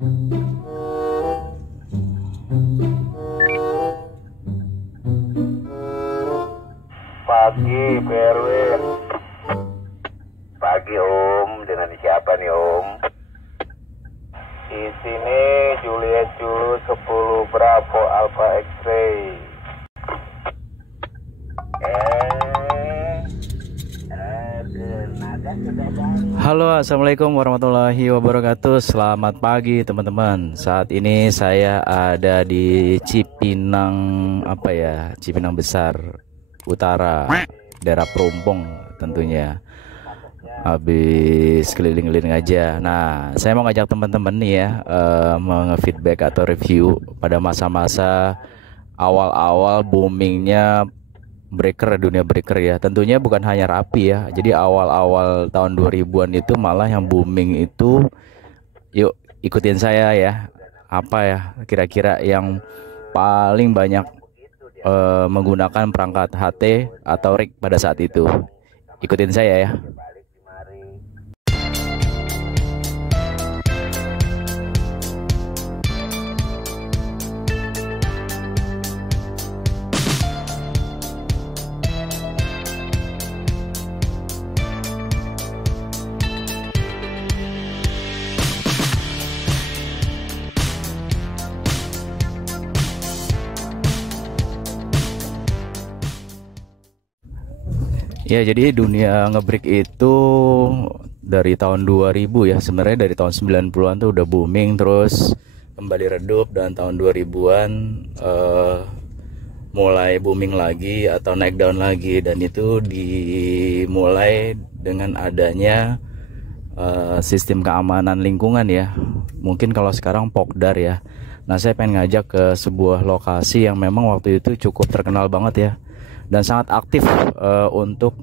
Pagi PRW. Pagi Om, dengan siapa nih Om? Di sini Juliet Julu 10 Bravo Alpha X-ray. Halo, assalamualaikum warahmatullahi wabarakatuh. Selamat pagi teman-teman. Saat ini saya ada di Cipinang, Cipinang Besar Utara, daerah Perumpung tentunya. Habis keliling-keliling aja. Nah, saya mau ngajak teman-teman nih ya, nge-feedback atau review pada masa-masa awal-awal boomingnya breaker, dunia breaker ya. Tentunya bukan hanya Rapi ya. Jadi awal-awal tahun 2000-an itu malah yang booming itu, yuk ikutin saya ya. Apa ya kira-kira yang paling banyak menggunakan perangkat HT atau rig pada saat itu? Ikutin saya ya. Ya, jadi dunia ngebreak itu dari tahun 2000 ya. Sebenarnya dari tahun 90-an tuh udah booming, terus kembali redup, dan tahun 2000-an mulai booming lagi atau naik daun lagi. Dan itu dimulai dengan adanya sistem keamanan lingkungan ya. Mungkin kalau sekarang Pokdar ya. Nah, saya pengen ngajak ke sebuah lokasi yang memang waktu itu cukup terkenal banget ya, dan sangat aktif untuk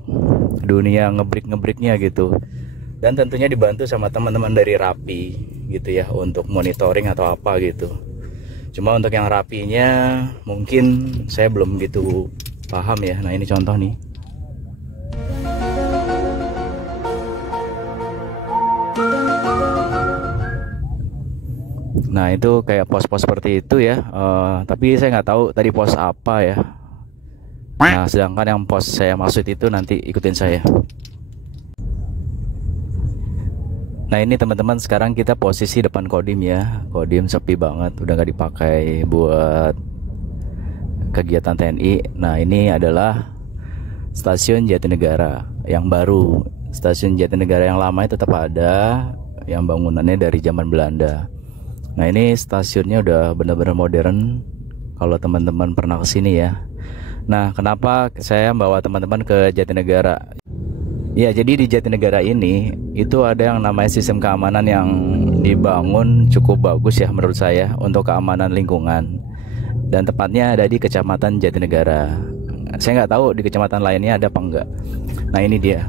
dunia ngebreaknya gitu. Dan tentunya dibantu sama teman-teman dari Rapi gitu ya, untuk monitoring atau apa gitu. Cuma untuk yang Rapinya mungkin saya belum gitu paham ya. Nah, ini contoh nih. Nah, itu kayak pos-pos seperti itu ya. Tapi saya nggak tahu tadi pos apa ya. Nah, sedangkan yang pos saya maksud itu nanti ikutin saya. Nah, ini teman-teman, sekarang kita posisi depan Kodim ya. Kodim sepi banget, udah nggak dipakai buat kegiatan TNI. Nah, ini adalah stasiun Jatinegara yang baru. Stasiun Jatinegara yang lama tetap ada, yang bangunannya dari zaman Belanda. Nah, ini stasiunnya udah benar-benar modern kalau teman-teman pernah kesini ya. Nah, kenapa saya bawa teman-teman ke Jatinegara? Ya, jadi di Jatinegara ini itu ada yang namanya sistem keamanan yang dibangun cukup bagus ya menurut saya untuk keamanan lingkungan. Dan tepatnya ada di Kecamatan Jatinegara. Saya nggak tahu di kecamatan lainnya ada apa enggak. Nah, ini dia.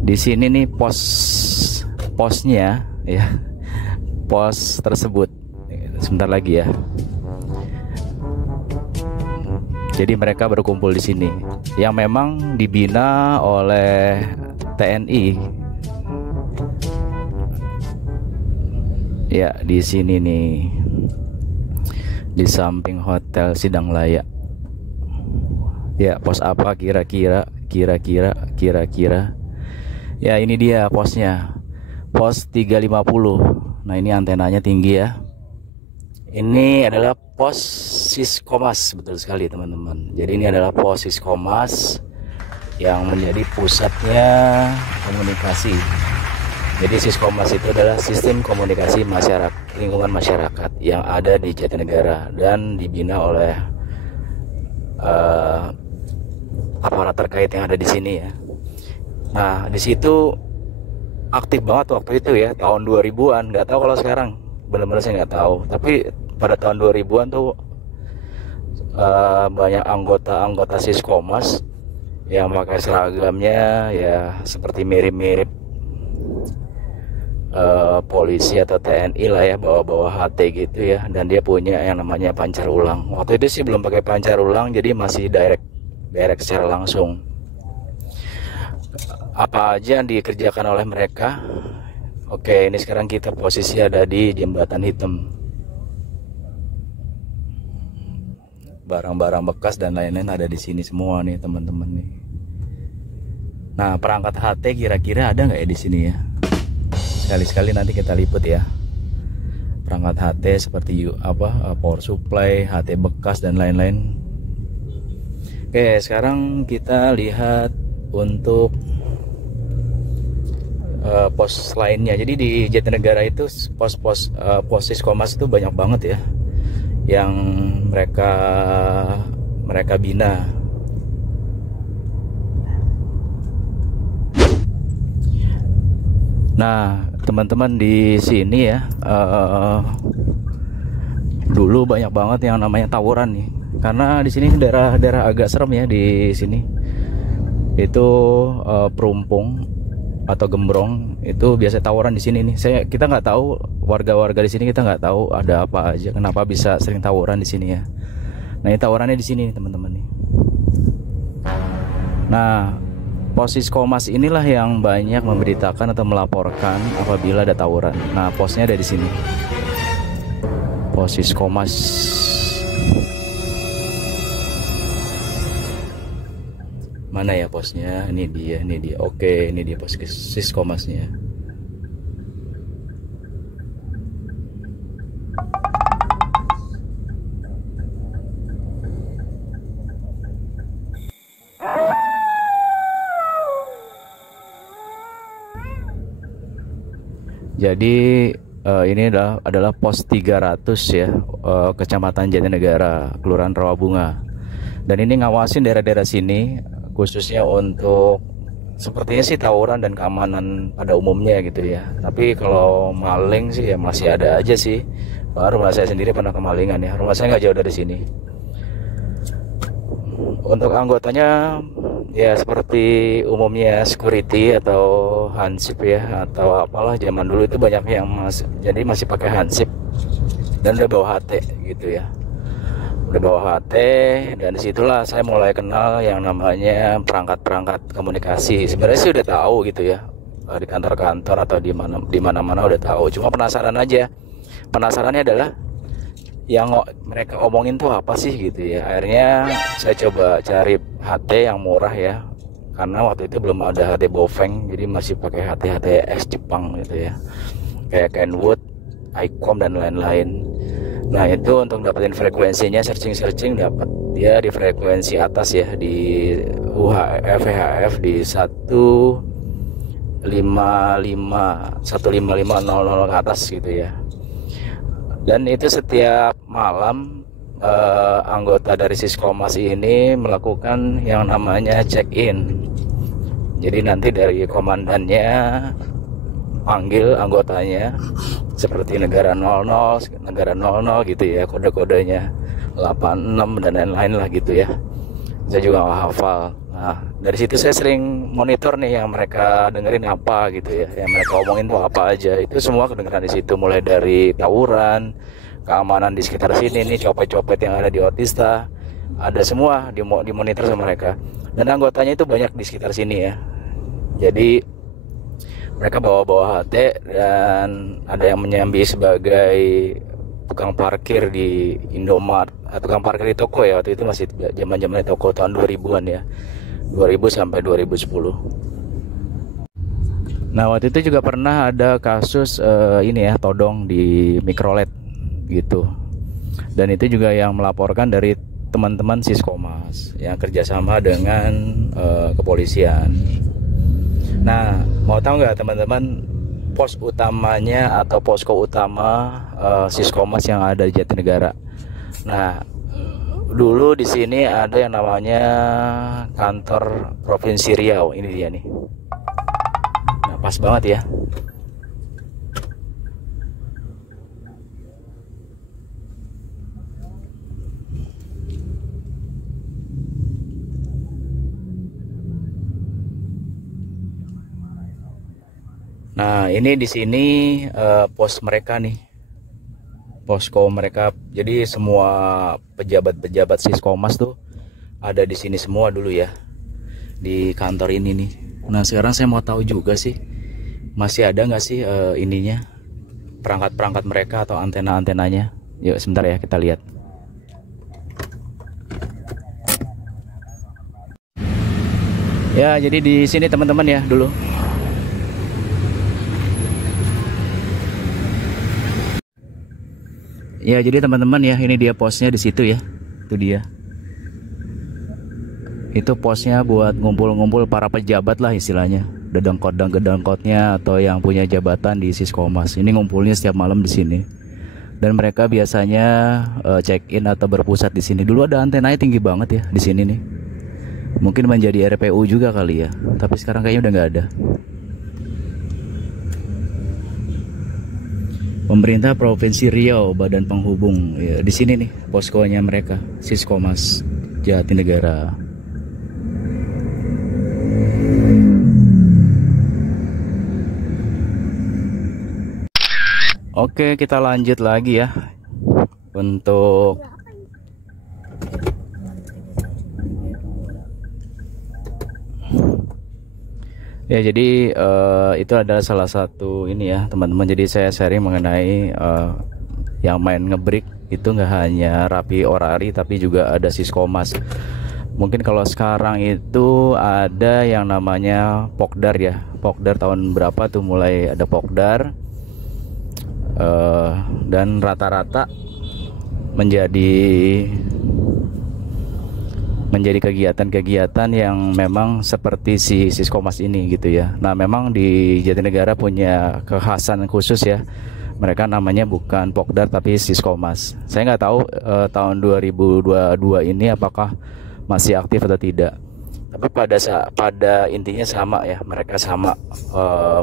Di sini nih posnya ya. Pos tersebut. Sebentar lagi ya. Jadi mereka berkumpul di sini, yang memang dibina oleh TNI. Ya, di sini nih, di samping Hotel Sidang Layak. Ya, pos apa kira-kira? Ya, ini dia posnya, pos 350. Nah, ini antenanya tinggi ya. Ini adalah pos Siskomas, betul sekali teman-teman. Jadi ini adalah pos Siskomas yang menjadi pusatnya komunikasi. Jadi Siskomas itu adalah sistem komunikasi masyarakat, lingkungan masyarakat yang ada di Jatinegara dan dibina oleh aparat terkait yang ada di sini ya. Nah, di situ aktif banget waktu itu ya, tahun 2000-an. Nggak tahu kalau sekarang, benar-benar saya nggak tahu. Tapi pada tahun 2000-an tuh banyak anggota Siskomas yang pakai seragamnya ya seperti mirip-mirip polisi atau TNI lah ya, bawa-bawa HT gitu ya. Dan dia punya yang namanya pancar ulang. Waktu itu sih belum pakai pancar ulang, jadi masih direct secara langsung. Apa aja yang dikerjakan oleh mereka Oke, ini sekarang kita posisi ada di Jembatan Hitam. Barang-barang bekas dan lain-lain ada di sini semua nih teman-teman nih. Nah, perangkat HT kira-kira ada nggak ya di sini ya? Sekali-sekali nanti kita liput ya. Perangkat HT seperti power supply, HT bekas dan lain-lain. Oke, sekarang kita lihat untuk pos lainnya. Jadi di Jatinegara itu pos-pos Siskomas itu banyak banget ya yang mereka bina. Nah, teman-teman di sini ya dulu banyak banget yang namanya tawuran nih. Karena di sini daerah agak serem ya di sini. Itu Perumpung atau Gembrong itu biasa tawuran di sini nih. Kita nggak tahu, warga-warga di sini kita nggak tahu ada apa aja, kenapa bisa sering tawuran di sini ya. Nah, ini tawurannya di sini teman-teman nih. Nah, pos Siskomas inilah yang banyak memberitakan atau melaporkan apabila ada tawuran. Nah, posnya ada di sini. Pos Siskomas. Mana ya posnya? Ini dia. Oke, ini dia pos Siskomasnya. Jadi ini adalah pos 300 ya, Kecamatan Jatinegara, Kelurahan Rawabunga. Dan ini ngawasin daerah-daerah sini, khususnya untuk sepertinya sih tawuran dan keamanan pada umumnya gitu ya. Tapi kalau maling sih ya masih ada aja sih. Rumah saya sendiri pernah kemalingan ya. Rumah saya nggak jauh dari sini. Untuk anggotanya ya seperti umumnya security atau hansip ya, atau apalah. Zaman dulu itu banyak yang masih pakai hansip dan udah bawa HT gitu ya. Udah bawa HT, dan disitulah saya mulai kenal yang namanya perangkat-perangkat komunikasi. Sebenarnya sih udah tahu gitu ya, di kantor-kantor atau di mana-mana udah tahu. Cuma penasaran aja. Penasarannya adalah yang mereka omongin tuh apa sih gitu ya. Akhirnya saya coba cari HT yang murah ya, karena waktu itu belum ada HT Bofeng, jadi masih pakai HT X Jepang gitu ya, kayak Kenwood, Icom dan lain-lain. Nah, itu untuk dapetin frekuensinya, searching dapat dia di frekuensi atas ya, di VHF di 155 15500 ke atas gitu ya. Dan itu setiap malam anggota dari Siskomas ini melakukan yang namanya check-in. Jadi nanti dari komandannya panggil anggotanya seperti negara 00 gitu ya, kode-kodenya 86 dan lain-lain lah gitu ya. Saya juga nggak hafal. Nah, dari situ saya sering monitor nih yang mereka dengerin apa gitu ya, yang mereka omongin tuh apa aja. Itu semua kedengeran di situ, mulai dari tawuran, keamanan di sekitar sini nih, copet-copet yang ada di Otista, ada semua dimonitor sama mereka. Dan anggotanya itu banyak di sekitar sini ya. Jadi mereka bawa-bawa HT, dan ada yang menyambi sebagai tukang parkir di Indomart, tukang parkir di toko ya. Waktu itu masih zaman-zaman toko tahun 2000-an ya, 2000 sampai 2010. Nah, waktu itu juga pernah ada kasus ini ya, todong di Mikrolet gitu. Dan itu juga yang melaporkan dari teman-teman Siskomas yang kerjasama dengan kepolisian. Nah, mau tahu nggak teman-teman pos utamanya atau posko utama Siskomas yang ada di Jatinegara? Nah, dulu di sini ada yang namanya kantor Provinsi Riau. Ini dia nih. Nah, pas banget ya. Nah, ini di sini pos mereka nih, posko mereka. Jadi semua pejabat-pejabat Siskomas tuh ada di sini semua dulu ya, di kantor ini nih. Nah, sekarang saya mau tahu juga sih, masih ada nggak sih ininya, perangkat-perangkat mereka atau antena-antenanya. Yuk sebentar ya kita lihat. Ya, jadi di sini teman-teman ya dulu. Ya, jadi teman-teman ya, ini dia posnya di situ ya. Itu dia. Itu posnya buat ngumpul-ngumpul para pejabat lah istilahnya. Dedengkot-dedengkotnya atau yang punya jabatan di Siskomas. Ini ngumpulnya setiap malam di sini. Dan mereka biasanya check-in atau berpusat di sini. Dulu ada antenanya tinggi banget ya di sini nih. Mungkin menjadi RPU juga kali ya. Tapi sekarang kayaknya udah nggak ada. Pemerintah Provinsi Riau, Badan Penghubung ya, di sini nih poskonya mereka, Siskomas Jatinegara. Oke, kita lanjut lagi ya untuk ya, jadi itu adalah salah satu ini ya teman-teman. Jadi saya sharing mengenai yang main ngebreak itu nggak hanya Rapi Orari tapi juga ada Siskomas. Mungkin kalau sekarang itu ada yang namanya Pokdar ya. Pokdar tahun berapa tuh mulai ada Pokdar, dan rata-rata menjadi kegiatan-kegiatan yang memang seperti si Siskomas ini gitu ya. Nah, memang di Jatinegara punya kekhasan khusus ya. Mereka namanya bukan Pokdar tapi Siskomas. Saya nggak tahu tahun 2022 ini apakah masih aktif atau tidak. Tapi pada intinya sama ya. Mereka sama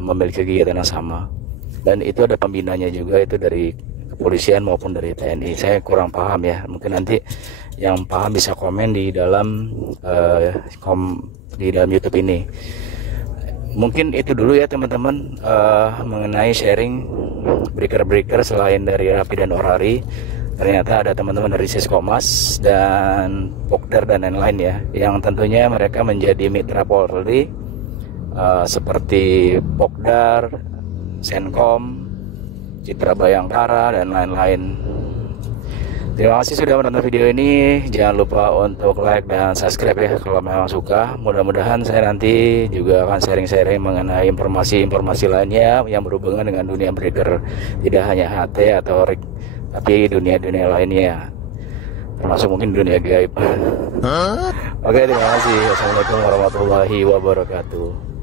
memiliki kegiatan yang sama. Dan itu ada pembinanya juga, itu dari kepolisian maupun dari TNI. Saya kurang paham ya. Mungkin nanti yang paham bisa komen di dalam YouTube ini. Mungkin itu dulu ya teman-teman, mengenai sharing breaker-breaker selain dari Rapi dan Orari. Ternyata ada teman-teman dari Siskomas dan Pokdar dan lain-lain ya, yang tentunya mereka menjadi mitra Polri, seperti Pokdar, Senkom, Citra Bayangkara dan lain-lain. Terima kasih sudah menonton video ini. Jangan lupa untuk like dan subscribe ya kalau memang suka. Mudah-mudahan saya nanti juga akan sharing-sharing mengenai informasi-informasi lainnya yang berhubungan dengan dunia breaker. Tidak hanya HT atau RIG, tapi dunia-dunia lainnya, termasuk mungkin dunia gaib. Oke, terima kasih. Wassalamualaikum warahmatullahi wabarakatuh.